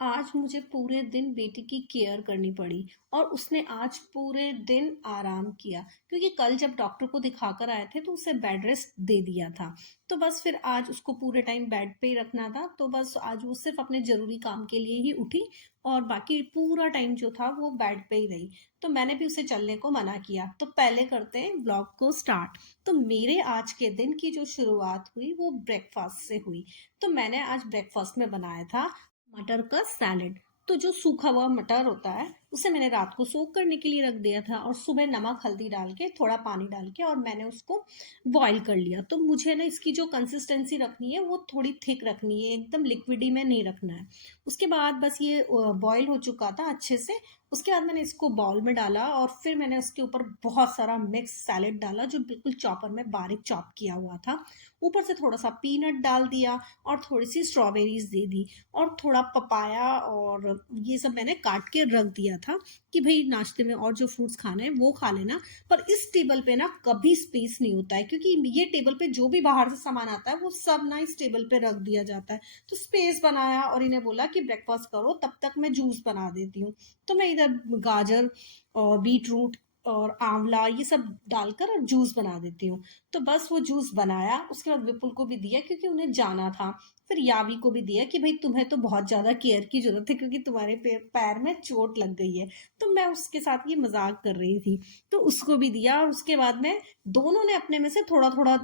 आज मुझे पूरे दिन बेटी की केयर करनी पड़ी और उसने आज पूरे दिन आराम किया क्योंकि कल जब डॉक्टर को दिखाकर आए थे तो उसे बेड रेस्ट दे दिया था। तो बस फिर आज उसको पूरे टाइम बेड पे ही रखना था, तो बस आज वो सिर्फ अपने जरूरी काम के लिए ही उठी और बाकी पूरा टाइम जो था वो बेड पे ही रही। तो मैंने भी उसे चलने को मना किया। तो पहले करते हैं ब्लॉग को स्टार्ट। तो मेरे आज के दिन की जो शुरुआत हुई वो ब्रेकफास्ट से हुई। तो मैंने आज ब्रेकफास्ट में बनाया था मटर का सैलेड। तो जो सूखा हुआ मटर होता है उसे मैंने रात को सोक करने के लिए रख दिया था और सुबह नमक हल्दी डाल के थोड़ा पानी डाल के और मैंने उसको बॉईल कर लिया। तो मुझे ना इसकी जो कंसिस्टेंसी रखनी है वो थोड़ी थिक रखनी है, एकदम लिक्विडी में नहीं रखना है। उसके बाद बस ये बॉईल हो चुका था अच्छे से। उसके बाद मैंने इसको बाउल में डाला और फिर मैंने उसके ऊपर बहुत सारा मिक्स सैलेड डाला जो बिल्कुल चॉपर में बारीक चॉप किया हुआ था। ऊपर से थोड़ा सा पीनट डाल दिया और थोड़ी सी स्ट्रॉबेरीज दे दी और थोड़ा पपाया और ये सब मैंने काट के रख दिया था कि भाई नाश्ते में और जो फ्रूट्स खाने हैं वो खा लेना। पर इस टेबल पे ना कभी स्पेस नहीं होता है क्योंकि ये टेबल पे जो भी बाहर से सामान आता है वो सब ना इस टेबल पे रख दिया जाता है। तो स्पेस बनाया और इन्हें बोला कि ब्रेकफास्ट करो, तब तक मैं जूस बना देती हूँ। तो मैं इधर गाजर और बीट रूट और आंवला ये सब डालकर और जूस बना देती हूँ। तो बस वो जूस बनाया, उसके बाद विपुल को भी दिया क्योंकि उन्हें जाना था। फिर यावी को भी दिया कि भाई तुम्हें तो बहुत ज्यादा केयर की जरूरत है क्योंकि तुम्हारे पैर में चोट लग गई है। तो मैं उसके साथ ये मजाक कर रही थी, तो उसको भी दिया और उसके बाद में दोनों ने अपने में से थोड़ा थोड़ा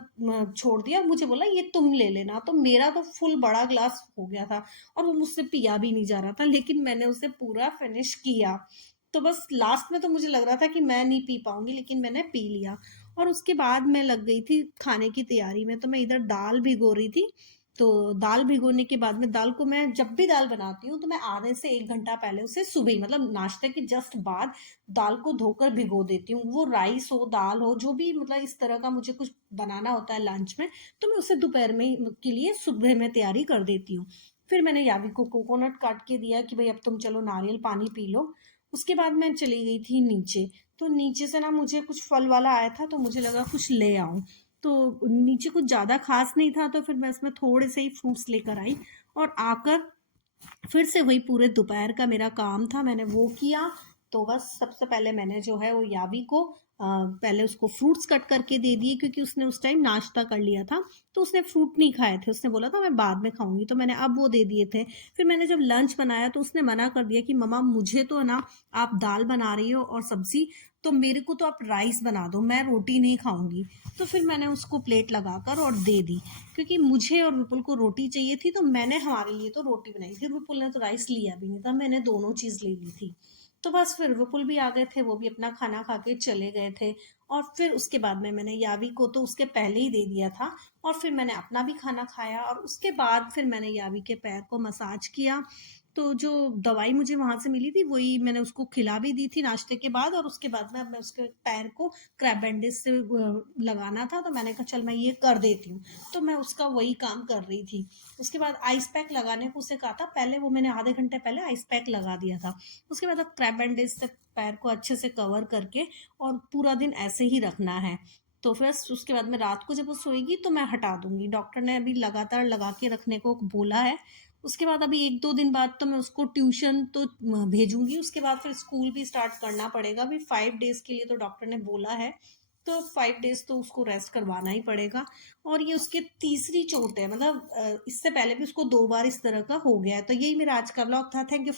छोड़ दिया और मुझे बोला ये तुम ले लेना। तो मेरा तो फुल बड़ा ग्लास हो गया था और वो मुझसे पिया भी नहीं जा रहा था, लेकिन मैंने उसे पूरा फिनिश किया। तो बस लास्ट में तो मुझे लग रहा था कि मैं नहीं पी पाऊंगी, लेकिन मैंने पी लिया। और उसके बाद मैं लग गई थी खाने की तैयारी में। तो मैं इधर दाल भिगो रही थी। तो दाल भिगोने के बाद में दाल को मैं जब भी दाल बनाती हूँ तो मैं आधे से 1 घंटा पहले उसे सुबह ही मतलब नाश्ते के जस्ट बाद दाल को धोकर भिगो देती हूँ। वो राइस हो दाल हो जो भी मतलब इस तरह का मुझे कुछ बनाना होता है लंच में, तो मैं उसे दोपहर में के लिए सुबह में तैयारी कर देती हूँ। फिर मैंने यावी को कोकोनट काट के दिया कि भाई अब तुम चलो नारियल पानी पी लो। उसके बाद मैं चली गई थी नीचे। तो नीचे से ना मुझे कुछ फल वाला आया था तो मुझे लगा कुछ ले आऊं। तो नीचे कुछ ज़्यादा खास नहीं था तो फिर मैं उसमें थोड़े से ही फ्रूट्स लेकर आई और आकर फिर से वही पूरे दोपहर का मेरा काम था, मैंने वो किया। तो बस सबसे पहले मैंने जो है वो यावी को पहले उसको फ्रूट्स कट करके दे दिए क्योंकि उसने उस टाइम नाश्ता कर लिया था। तो उसने फ्रूट नहीं खाए थे, उसने बोला था मैं बाद में खाऊंगी, तो मैंने अब वो दे दिए थे। फिर मैंने जब लंच बनाया तो उसने मना कर दिया कि मम्मा मुझे तो ना आप दाल बना रही हो और सब्जी, तो मेरे को तो आप राइस बना दो, मैं रोटी नहीं खाऊंगी। तो फिर मैंने उसको प्लेट लगाकर और दे दी क्योंकि मुझे और विपुल को रोटी चाहिए थी। तो मैंने हमारे लिए तो रोटी बनाई थी, विपुल ने तो राइस लिया भी नहीं था, मैंने दोनों चीज़ ले ली थी। तो बस फिर विपुल भी आ गए थे, वो भी अपना खाना खा के चले गए थे। और फिर उसके बाद में मैंने यावी को तो उसके पहले ही दे दिया था और फिर मैंने अपना भी खाना खाया और उसके बाद फिर मैंने यावी के पैर को मसाज किया। तो जो दवाई मुझे वहां से मिली थी वही मैंने उसको खिला भी दी थी नाश्ते के बाद। और उसके बाद में अब मैं उसके पैर को क्रैब बैंडेज से लगाना था, तो मैंने कहा चल मैं ये कर देती हूँ। तो मैं उसका वही काम कर रही थी। उसके बाद आइस पैक लगाने को उसे कहा था, पहले वो मैंने आधे घंटे पहले आइस पैक लगा दिया था। उसके बाद अब क्रैब बैंडेज से पैर को अच्छे से कवर करके और पूरा दिन ऐसे ही रखना है। तो फिर उसके बाद में रात को जब वो सोएगी तो मैं हटा दूंगी, डॉक्टर ने अभी लगातार लगा के रखने को बोला है। उसके बाद अभी 1-2 दिन बाद तो मैं उसको ट्यूशन तो भेजूंगी, उसके बाद फिर स्कूल भी स्टार्ट करना पड़ेगा। अभी 5 डेज के लिए तो डॉक्टर ने बोला है, तो 5 डेज तो उसको रेस्ट करवाना ही पड़ेगा। और ये उसके तीसरी चोट है, मतलब इससे पहले भी उसको 2 बार इस तरह का हो गया है। तो यही मेरा आज का ब्लॉग था। Thank you.